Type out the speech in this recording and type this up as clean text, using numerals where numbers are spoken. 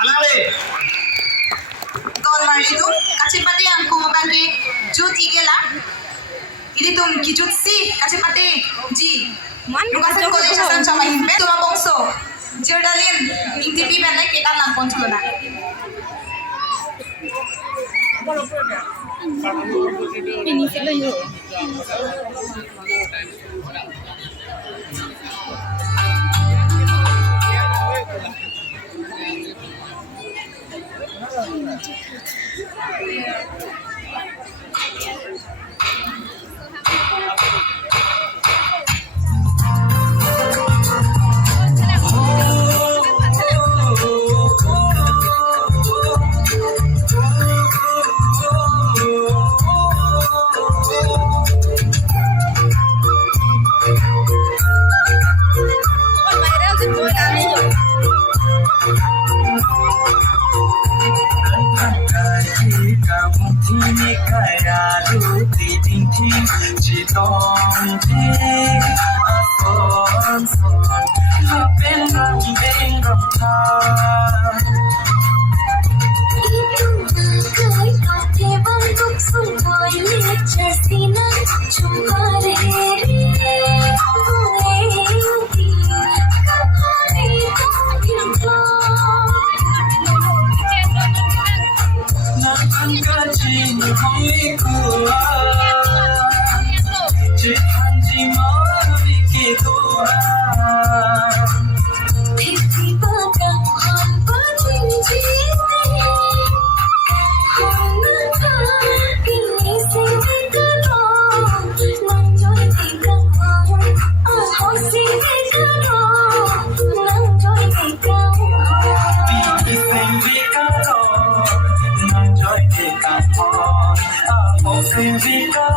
Alale. Kon mar itu kacipati ang kumabandi jut igela. Ini tum kijut si kacipati ji. Lukasan ko din sa sama himbe tumabongso. Jerdalin intipi benay kita lang kontrol na. Ini sila yun. Ini kaya luti tinggi Citong di Afon son Hapen rangi beng ramtan Itu bagai kau bentuk semua leceh sinar Cumpare Sing